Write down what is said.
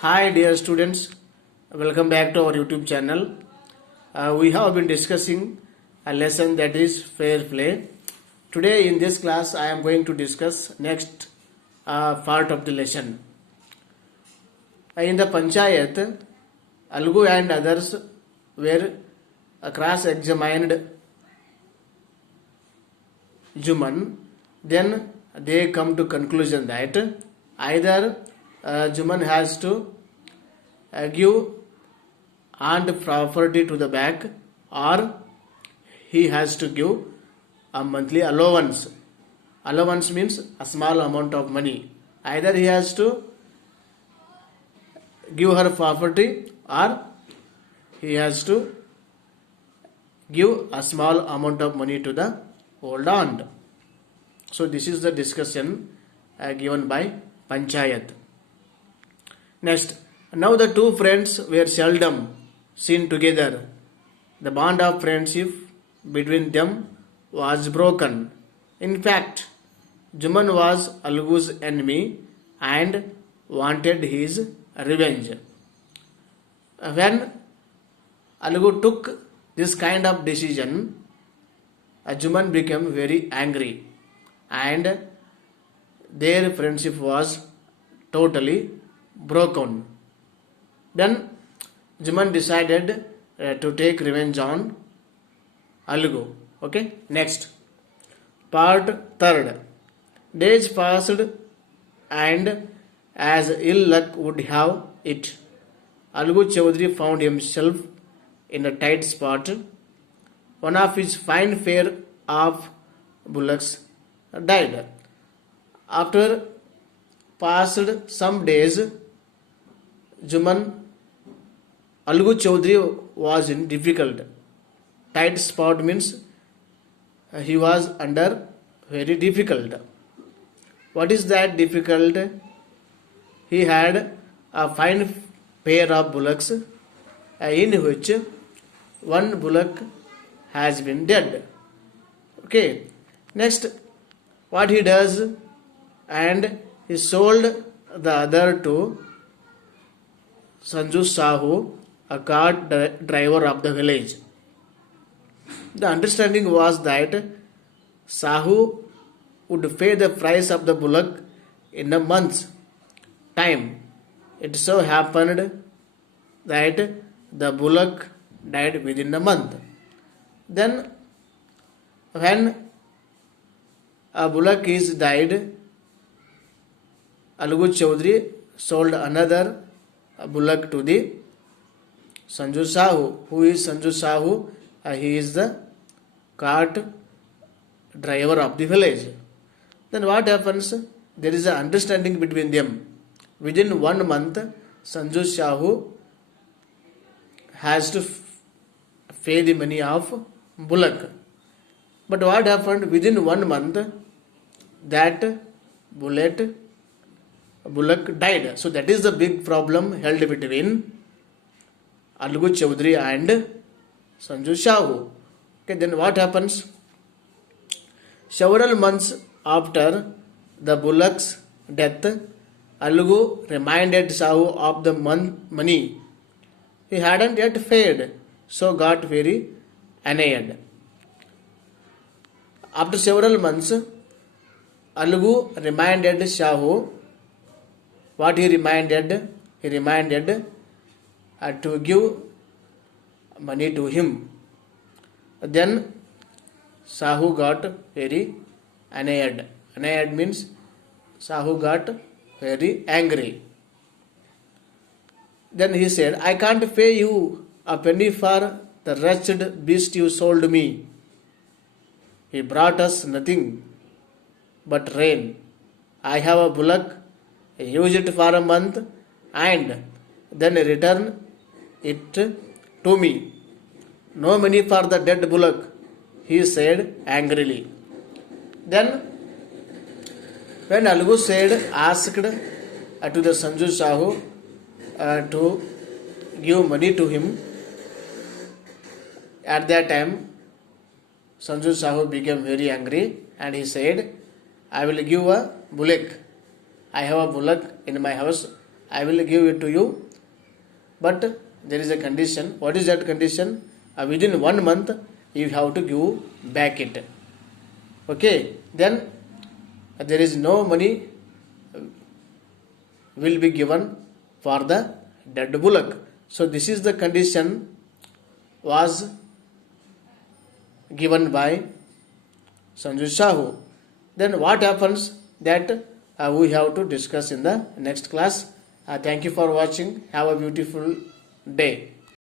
Hi, dear students. Welcome back to our YouTube channel. We have been discussing a lesson that is fair play. Today, in this class, I am going to discuss next part of the lesson. In the Panchayat, Algu and others were cross-examined Juman. Then they come to conclusion that either Juman has to give earned property to the bank, or he has to give a monthly allowance. Allowance means a small amount of money. Either he has to give her property, or he has to give a small amount of money to the old aunt. So this is the discussion given by Panchayat. Next, now the two friends were seldom seen together. The bond of friendship between them was broken. In fact, Juman was Algu's enemy and wanted his revenge. When Algu took this kind of decision, Juman became very angry and their friendship was totally broken. Then Juman decided to take revenge on Algu. Okay, next. Part third. Days passed, and as ill luck would have it, Algu Chaudhary found himself in a tight spot. One of his fine pair of bullocks died. After passed some days, Juman Algu Chaudhary was in difficult. Tight spot means he was under very difficult. What is that difficult? He had a fine pair of bullocks in which one bullock has been dead. Okay. Next, what he does, and he sold the other to Sanju Sahu, a cart driver of the village. The understanding was that Sahu would pay the price of the bullock in a month's time. It so happened that the bullock died within a month. Then, when a bullock is died, Algu Chaudhary sold another bullock to the Sanju Sahu. Who is Sanju Sahu? He is the cart driver of the village. Then what happens? There is an understanding between them. Within 1 month, Sanju Sahu has to pay the money of bullock. But what happened? Within 1 month, that bullock died. So that is the big problem held between Algu Chaudhary and Sanju Sahu. Okay, then what happens? Several months after the bullock's death, Algu reminded Sahu of the money he hadn't yet paid, so got very annoyed. After several months, Algu reminded Sahu. What he reminded? He reminded to give money to him. Then Sahu got very annoyed. Annoyed means Sahu got very angry. Then he said, I can't pay you a penny for the wretched beast you sold me. He brought us nothing but rain. I have a bullock, use it for a month, and then return it to me. No money for the dead bullock, he said angrily. Then, when Algu asked to the Sanju Sahu to give money to him, at that time, Sanju Sahu became very angry and he said, I will give a bullock. I have a bullock in my house I will give it to you, but there is a condition. What is that condition? Within 1 month you have to give back it. Okay, then there is no money will be given for the dead bullock. So this is the condition was given by Sanju Sahu. Then what happens, that we have to discuss in the next class. Thank you for watching. Have a beautiful day.